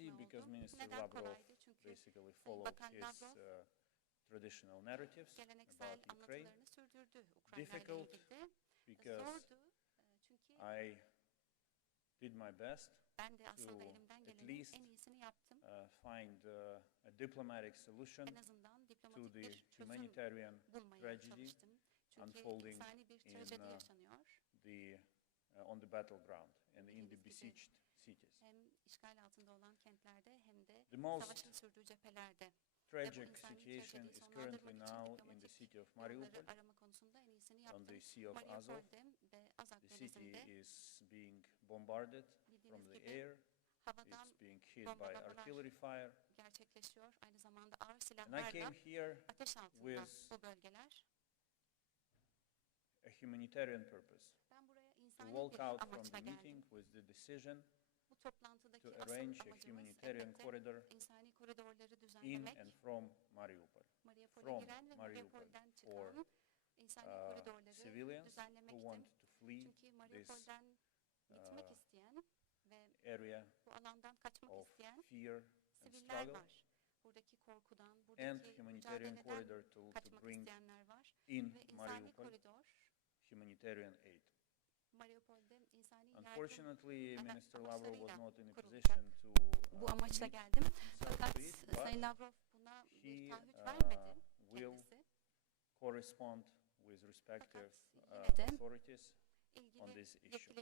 easy because Minister Lavrov basically followed his traditional narratives about Ukraine. Difficult because I did my best to at least find a diplomatic solution to the humanitarian tragedy unfolding on the battleground and in the besieged cities. The most tragic situation is currently now in the city of Mariúpol, on the Sea of Azov. The city is being bombarded from the air. It's being hit by artillery fire. And I came here with a humanitarian purpose, to walk out from the meeting with the decision to arrange a humanitarian corridor in and from Mariúpol. From Mariúpol for civilians who want to flee this area of fear and struggle, and humanitarian corridor to bring in Mariúpol humanitarian aid. Unfortunately, Minister Lavrov was not in a position to he will correspond with respective authorities on this issue.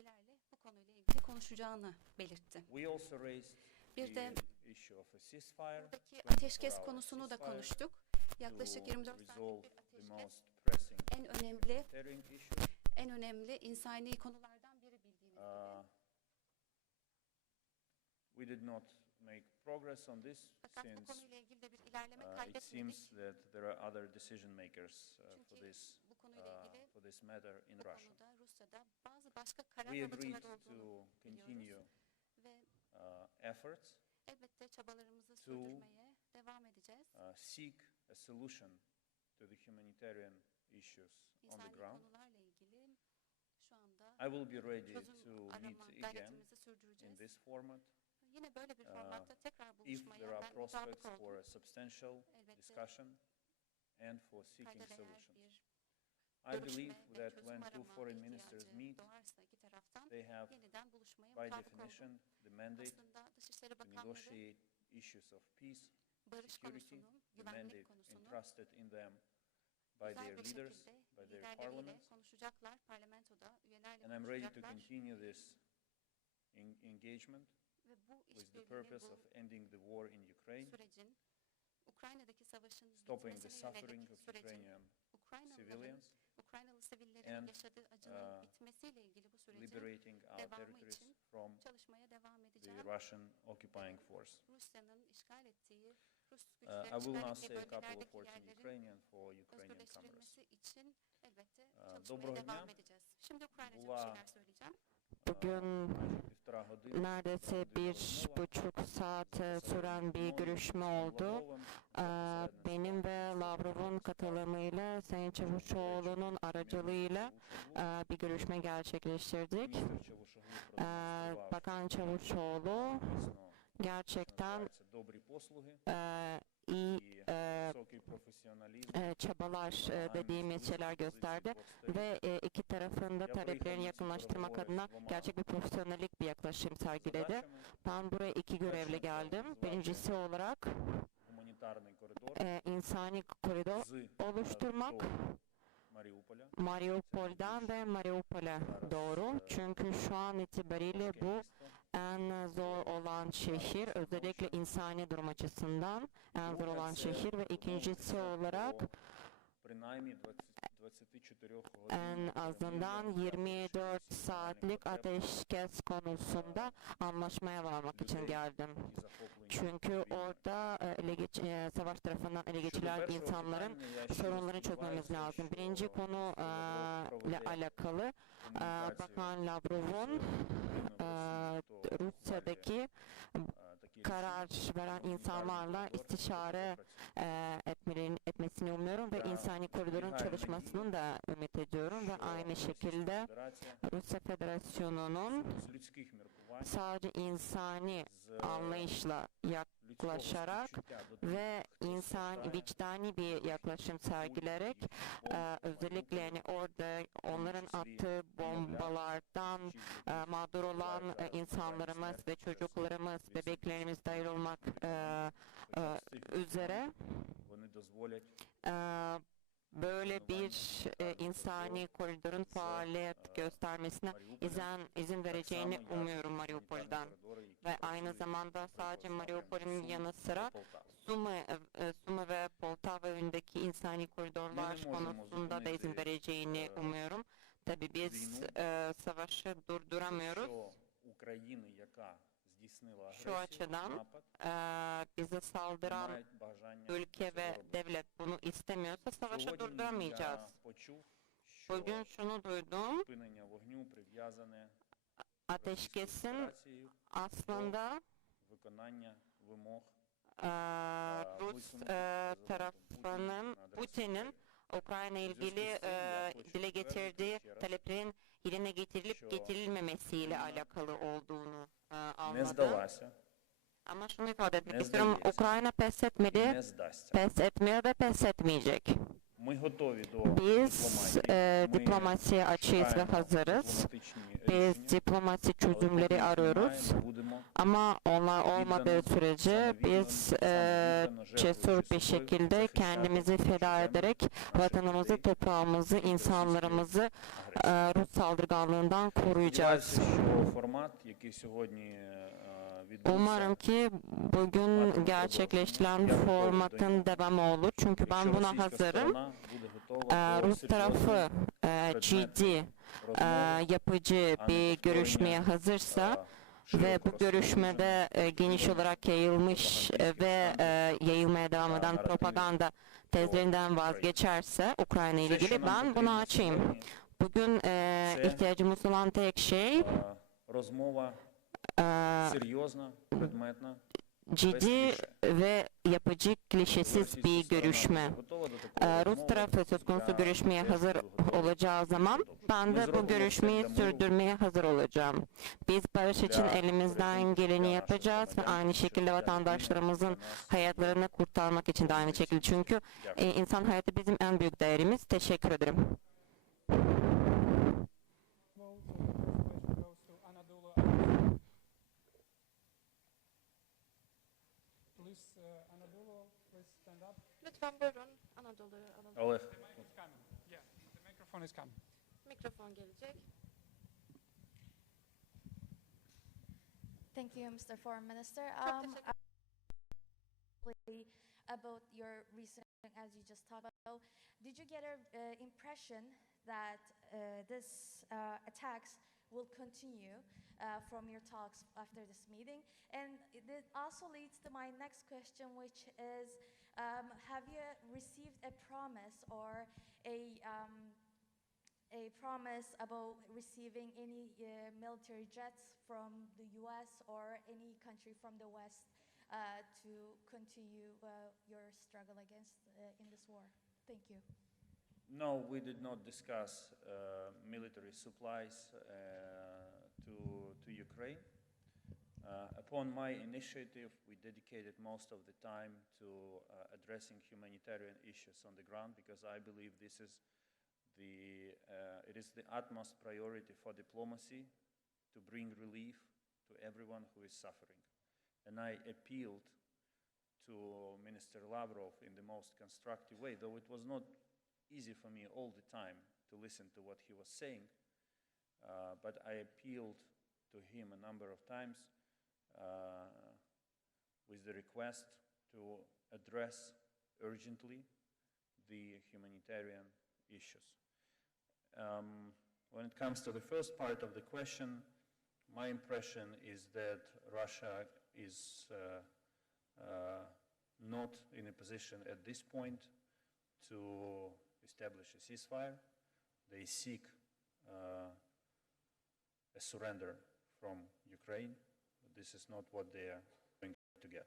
We also raised the issue of a ceasefire. Ateşkes konusunu da konuştuk. Yaklaşık 24 saatlik bir ateşkes en önemli insani konulardan biri bildiğiniz gibi. We did not make progress on this since it seems that there are other decision makers for this matter in Russia. We agreed to continue efforts to seek a solution to the humanitarian issues on the ground. I will be ready to meet again in this format if there are prospects for a substantial discussion and for seeking solutions. I believe that when two foreign ministers meet, they have, by definition, the mandate to negotiate issues of peace, security, the mandate entrusted in them by their leaders, by their parliaments, and I'm ready to continue this engagement with the purpose of ending the war in Ukraine, stopping the suffering of Ukrainian civilians, and liberating our territories from the Russian occupying force. I will now say a couple of words in Ukrainian for Ukrainian cameras. Доброго дня. Була Bugün neredeyse 1,5 saat süren bir görüşme oldu. Benim ve Lavrov'un katılımıyla, Sayın Çavuşoğlu'nun aracılığıyla bir görüşme gerçekleştirdik. Bakan Çavuşoğlu gerçekten iyi çabalar dediğimiz şeyler gösterdi ve iki tarafın da taleplerini yakınlaştırmak adına gerçek bir profesyonellik bir yaklaşım sergiledi. Ben buraya iki görevle geldim. Birincisi olarak insani koridor oluşturmak Mariúpol'dan ve Mariúpol'e doğru. Çünkü şu an itibariyle bu en zor olan şehir, özellikle insani durum açısından en zor olan şehir ve ikincisi olarak en azından 24 saatlik ateşkes konusunda anlaşmaya varmak için geldim. Çünkü orada savaş tarafından ele geçirilen insanların sorunlarını çözmemiz lazım. Birinci konu ile alakalı Bakan Lavrov'un Rusya'daki karar veren insanlarla istişare etmesini umuyorum ve insani koridorun çalışmasını da ümit ediyorum ve aynı şekilde Rusya Federasyonu'nun sadece insani anlayışla yaklaşarak ve vicdani bir yaklaşım sergilerek özellikle yani orada onların attığı bombalardan mağdur olan insanlarımız ve çocuklarımız, bebeklerimiz dahil olmak üzere böyle bir insani koridorun faaliyet göstermesine izin vereceğini umuyorum Mariupol'dan. Ve aynı zamanda sadece Mariupol'ün yanı sıra Sumi ve Poltava yönündeki insani koridorlar konusunda da izin vereceğini umuyorum. Tabii biz savaşı durduramıyoruz. Şu açıdan bize saldıran ülke ve devlet bunu istemiyorsa savaşı durduramayacağız. Bugün şunu duydum, ateşkesin aslında Rus tarafının, Putin'in Ukrayna ilgili dile getirdiği taleplerin yerine getirilip getirilmemesiyle alakalı olduğunu anladım. Ama şunu ifade etmek istiyorum, Ukrayna pes etmedi, pes etmiyor ve pes etmeyecek. Biz diplomasiye açığız ve hazırız. Biz diplomasi çözümleri arıyoruz. Ama onlar olmadığı sürece biz cesur bir şekilde kendimizi feda ederek vatanımızı, toprağımızı, insanlarımızı Rus saldırganlığından koruyacağız. Umarım ki bugün gerçekleştirilen formatın devamı olur. Çünkü ben buna hazırım. Rus tarafı ciddi, yapıcı bir görüşmeye hazırsa ve bu görüşmede geniş olarak yayılmış ve yayılmaya devam eden propaganda tezlerinden vazgeçerse Ukrayna ile ilgili ben bunu açayım. Bugün ihtiyacımız olan tek şey ciddi ve yapıcı, klişesiz bir görüşme. Rus tarafı söz konusu görüşmeye hazır olacağı zaman ben de bu görüşmeyi sürdürmeye hazır olacağım. Biz barış için elimizden geleni yapacağız ve aynı şekilde vatandaşlarımızın hayatlarını kurtarmak için de aynı şekilde. Çünkü insan hayatı bizim en büyük değerimiz. Teşekkür ederim. Lütfen buyurun. Anadolu'yu alalım. Mikrofon gelecek. Thank you, Mr. Foreign Minister. About your recent, as you just talked about, did you get an impression that this attacks will continue from your talks after this meeting? And it also leads to my next question, which is, have you received a promise or a promise about receiving any military jets from the U.S. or any country from the West to continue your struggle against in this war? Thank you. No, we did not discuss military supplies to Ukraine. Upon my initiative, we dedicated most of the time to addressing humanitarian issues on the ground because I believe this is it is the utmost priority for diplomacy to bring relief to everyone who is suffering. And I appealed to Minister Lavrov in the most constructive way, though it was not easy for me all the time to listen to what he was saying, but I appealed to him a number of times with the request to address urgently the humanitarian issues. When it comes to the first part of the question, my impression is that Russia is not in a position at this point to establish a ceasefire. They seek a surrender from Ukraine, but this is not what they are going to get.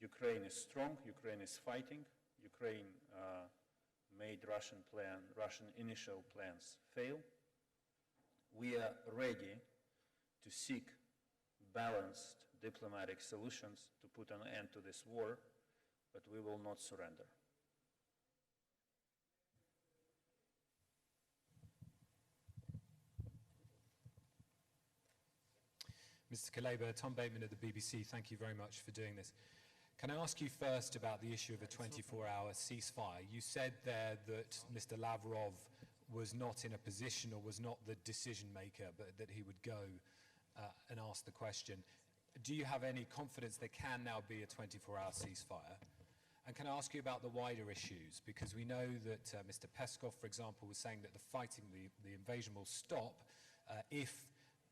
Ukraine is strong, Ukraine is fighting, Ukraine made Russian initial plans fail. We are ready to seek balanced diplomatic solutions to put an end to this war, but we will not surrender. Mr. Kuleba, Tom Bateman at the BBC, thank you very much for doing this. Can I ask you first about the issue of a 24-hour ceasefire? You said there that Mr. Lavrov was not in a position or was not the decision maker, but that he would go and ask the question. Do you have any confidence there can now be a 24-hour ceasefire? And can I ask you about the wider issues? Because we know that Mr. Peskov, for example, was saying that the fighting, the invasion will stop if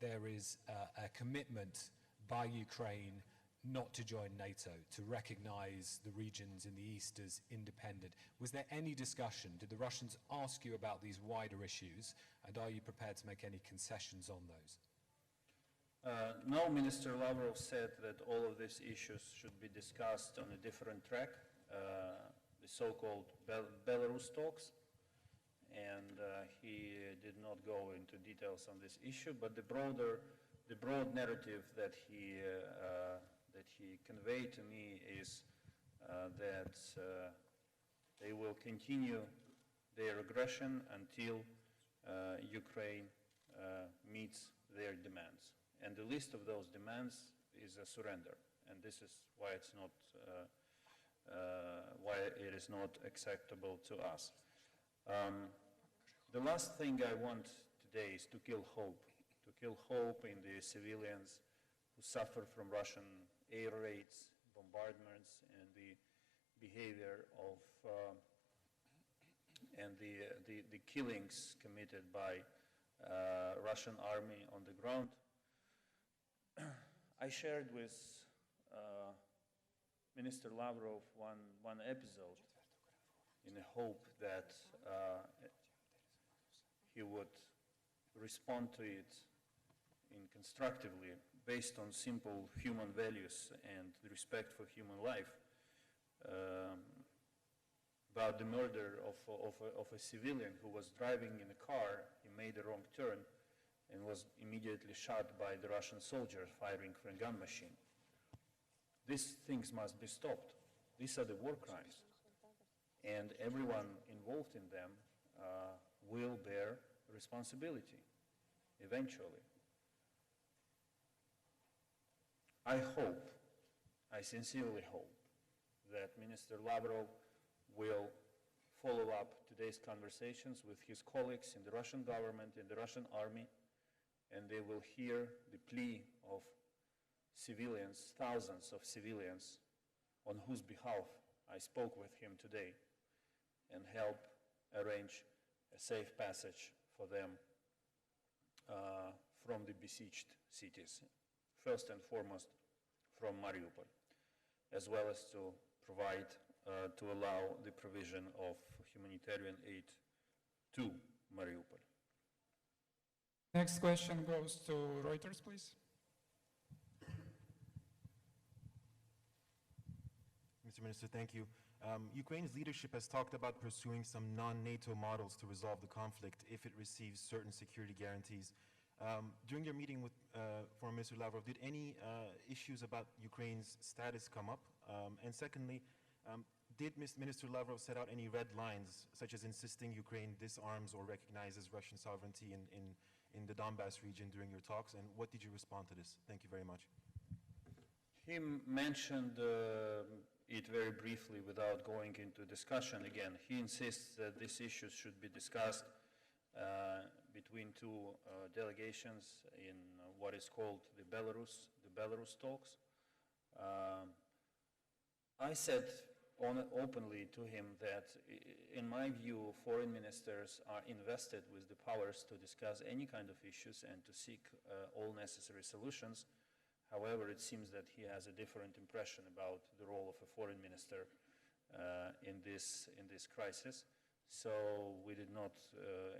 there is a commitment by Ukraine not to join NATO, to recognize the regions in the east as independent. Was there any discussion? Did the Russians ask you about these wider issues? And are you prepared to make any concessions on those? No, Minister Lavrov said that all of these issues should be discussed on a different track, the so-called Belarus talks. And he did not go into details on this issue, but the broad narrative that he conveyed to me is that they will continue their aggression until Ukraine meets their demands. And the list of those demands is a surrender, and this is why it's not why it is not acceptable to us. The last thing I want today is to kill hope in the civilians who suffer from Russian air raids, bombardments, and the behavior of and the killings committed by Russian army on the ground. I shared with Minister Lavrov one episode in the hope that he would respond to it constructively, based on simple human values and respect for human life, about the murder of a civilian who was driving in a car. He made a wrong turn and was immediately shot by the Russian soldiers firing from a gun machine. These things must be stopped. These are the war crimes. And everyone involved in them will bear responsibility eventually. I sincerely hope that Minister Lavrov will follow up today's conversations with his colleagues in the Russian government, in the Russian army, and they will hear the plea of civilians, thousands of civilians, on whose behalf I spoke with him today, and help arrange a safe passage for them from the besieged cities, first and foremost from Mariúpol, as well as to provide, to allow the provision of humanitarian aid to Mariúpol. Next question goes to Reuters, please. Mr. Minister, thank you. Ukraine's leadership has talked about pursuing some non-NATO models to resolve the conflict if it receives certain security guarantees. During your meeting with Foreign Minister Lavrov, did any issues about Ukraine's status come up? And secondly, did Minister Lavrov set out any red lines, such as insisting Ukraine disarms or recognizes Russian sovereignty in the Donbass region during your talks? And what did you respond to this? Thank you very much. He mentioned it very briefly without going into discussion again. He insists that these issues should be discussed between two delegations in what is called the Belarus talks. I said openly to him that, in my view, foreign ministers are invested with the powers to discuss any kind of issues and to seek all necessary solutions. However, it seems that he has a different impression about the role of a foreign minister in this crisis. So we did not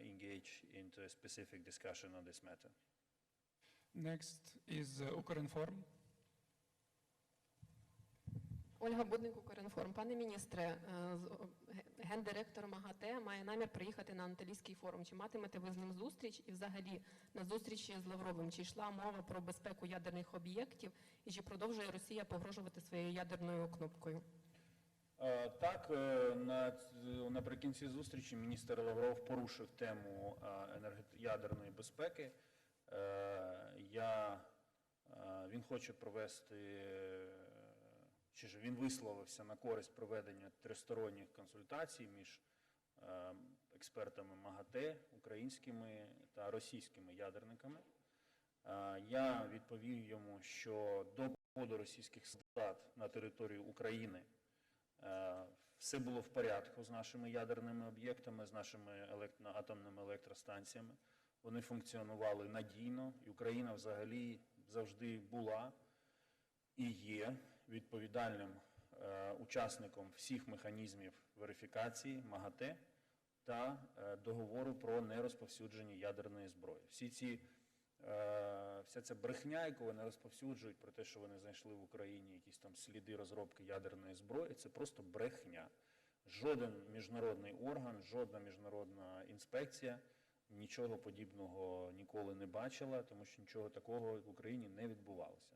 engage into a specific discussion on this matter. Next is Ukrinform. Ольга Будник, Укрінформ. Пане міністре, гендиректор МАГАТЕ має намір приїхати на Анталійський форум. Чи матимете ви з ним зустріч? І взагалі на зустрічі з Лавровим, чи йшла мова про безпеку ядерних об'єктів? І чи продовжує Росія погрожувати своєю ядерною кнопкою? Так, наприкінці зустрічі міністр Лавров порушив тему ядерної безпеки. Він хоче провести, він висловився на користь проведення тристоронніх консультацій між експертами МАГАТЕ, українськими та російськими ядерниками. Я відповів йому, що до походу російських солдат на територію України все було в порядку з нашими ядерними об'єктами, з нашими атомними електростанціями. Вони функціонували надійно, і Україна взагалі завжди була і є відповідальним учасником всіх механізмів верифікації МАГАТЕ та договору про нерозповсюдження ядерної зброї. Вся ця брехня, яку вони розповсюджують про те, що вони знайшли в Україні якісь там сліди розробки ядерної зброї, це просто брехня. Жоден міжнародний орган, жодна міжнародна інспекція нічого подібного ніколи не бачила, тому що нічого такого в Україні не відбувалося.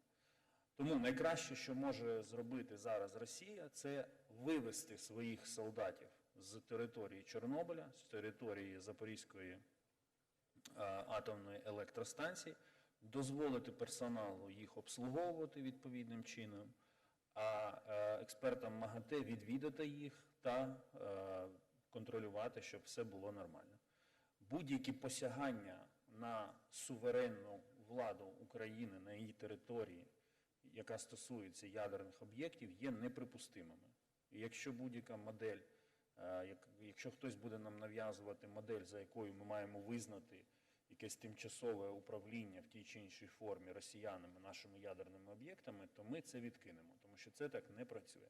Тому найкраще, що може зробити зараз Росія, це вивести своїх солдатів з території Чорнобиля, з території Запорізької атомної електростанції, дозволити персоналу їх обслуговувати відповідним чином, а експертам МАГАТЕ відвідати їх та контролювати, щоб все було нормально. Будь-які посягання на суверенну владу України на її території, яка стосується ядерних об'єктів, є неприпустимими. І якщо будь-яка модель, якщо хтось буде нам нав'язувати модель, за якою ми маємо визнати якесь тимчасове управління в тій чи іншій формі росіянами нашими ядерними об'єктами, то ми це відкинемо, тому що це так не працює.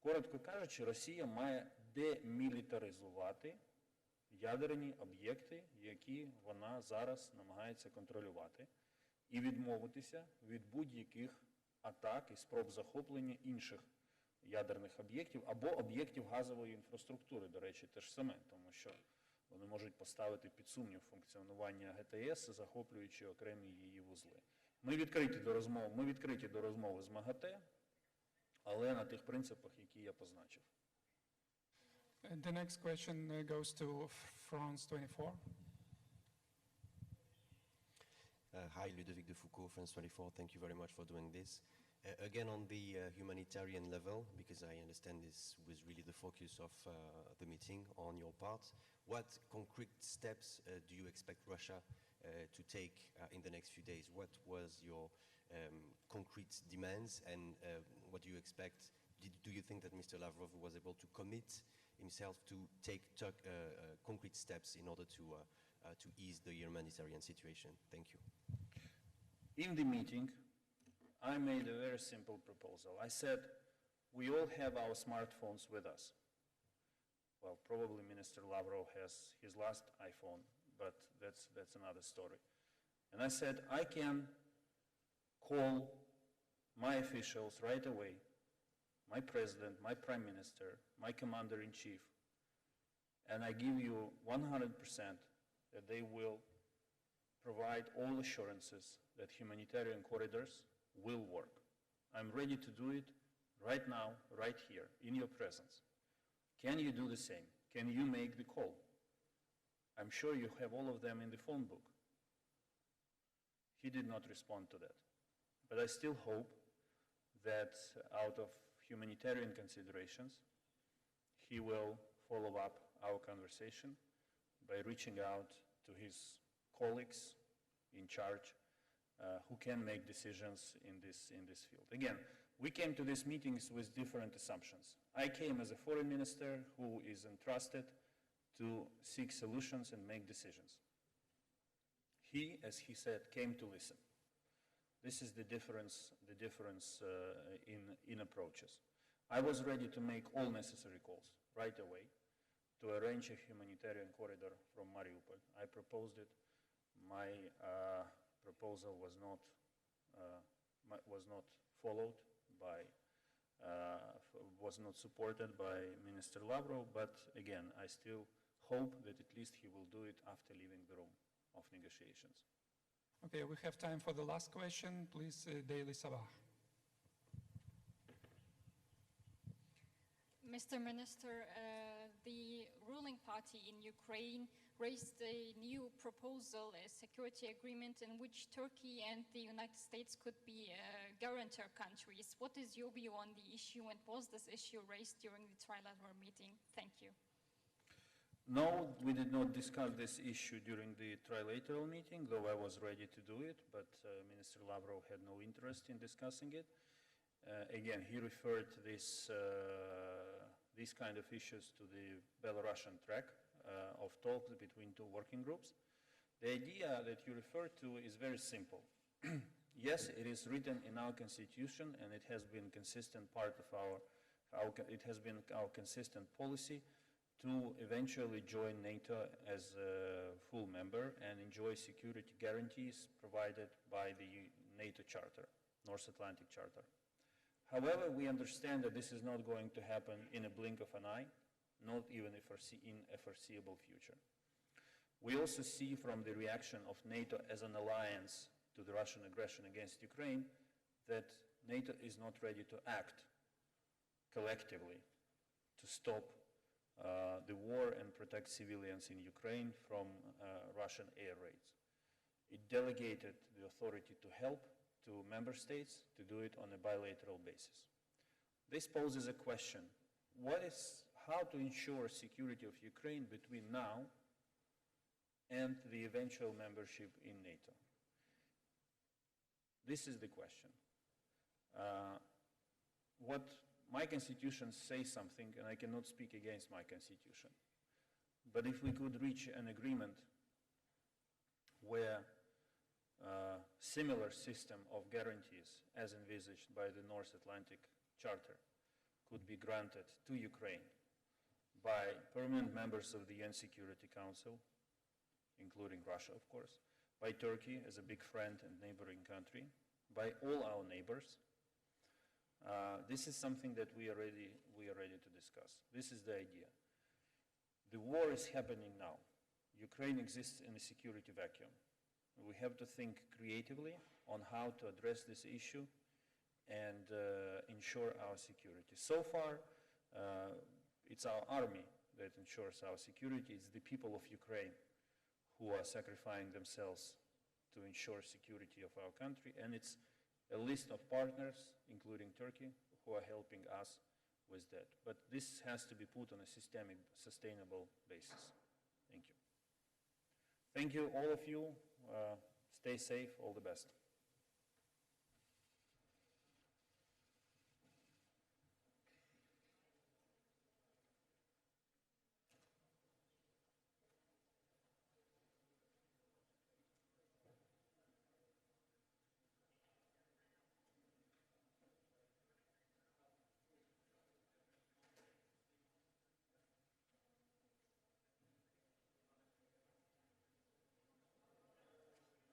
Коротко кажучи, Росія має демілітаризувати ядерні об'єкти, які вона зараз намагається контролювати, і відмовитися від будь-яких атак і спроб захоплення інших ядерних об'єктів або об'єктів газової інфраструктури, до речі, теж саме, тому що вони можуть поставити під сумнів функціонування ГТС, захоплюючи окремі її вузли. Ми відкриті до розмови з МАГАТЕ, але на тих принципах, які я позначив. The next question goes to France 24. Hi, Ludovic de Foucault, France 24. Thank you very much for doing this. Again, on the humanitarian level, because I understand this was really the focus of the meeting on your part, what concrete steps do you expect Russia to take in the next few days? What was your concrete demands, and what do you expect? Do you think that Mr. Lavrov was able to commit himself to take concrete steps in order to ease the humanitarian situation? Thank you. In the meeting, I made a very simple proposal. I said, we all have our smartphones with us. Well, probably Minister Lavrov has his last iPhone, but that's another story. And I said, I can call my officials right away, my president, my prime minister, my commander-in-chief, and I give you 100% that they will provide all assurances that humanitarian corridors will work. I'm ready to do it right now, right here, in your presence. Can you do the same? Can you make the call? I'm sure you have all of them in the phone book. He did not respond to that. But I still hope that out of humanitarian considerations, he will follow up our conversation by reaching out to his colleagues in charge who can make decisions in this field. Again, we came to these meetings with different assumptions. I came as a foreign minister who is entrusted to seek solutions and make decisions. He, as he said, came to listen. This is the difference in approaches. I was ready to make all necessary calls right away to arrange a humanitarian corridor from Mariúpol. I proposed it. My proposal was not followed by was not supported by Minister Lavrov, but again, I still hope that at least he will do it after leaving the room of negotiations. Okay, we have time for the last question. Please, Daily Sabah. Mr. Minister, the ruling party in Ukraine raised a new proposal, a security agreement in which Turkey and the United States could be guarantor countries. What is your view on the issue, and was this issue raised during the trilateral meeting? Thank you. No, we did not discuss this issue during the trilateral meeting, though I was ready to do it, but Minister Lavrov had no interest in discussing it. Again, he referred these kind of issues to the Belarusian track of talks between two working groups. The idea that you refer to is very simple. Yes, it is written in our constitution, and it has been consistent part of our consistent policy to eventually join NATO as a full member and enjoy security guarantees provided by the NATO Charter, North Atlantic Charter. However, we understand that this is not going to happen in a blink of an eye, not even in a foreseeable future. We also see from the reaction of NATO as an alliance to the Russian aggression against Ukraine that NATO is not ready to act collectively to stop the war and protect civilians in Ukraine from Russian air raids. It delegated the authority to help to member states to do it on a bilateral basis. This poses a question: how to ensure security of Ukraine between now and the eventual membership in NATO? This is the question. What my constitution says something, and I cannot speak against my constitution. But if we could reach an agreement where similar system of guarantees as envisaged by the North Atlantic Charter could be granted to Ukraine by permanent members of the UN Security Council, including Russia, of course, by Turkey as a big friend and neighboring country, by all our neighbors, this is something that we are ready to discuss. This is the idea. The war is happening now. Ukraine exists in a security vacuum. We have to think creatively on how to address this issue and ensure our security. So far, it's our army that ensures our security. It's the people of Ukraine who are sacrificing themselves to ensure security of our country, and it's a list of partners, including Turkey, who are helping us with that. But this has to be put on a systemic, sustainable basis. Thank you. Thank you, all of you. Stay safe. All the best.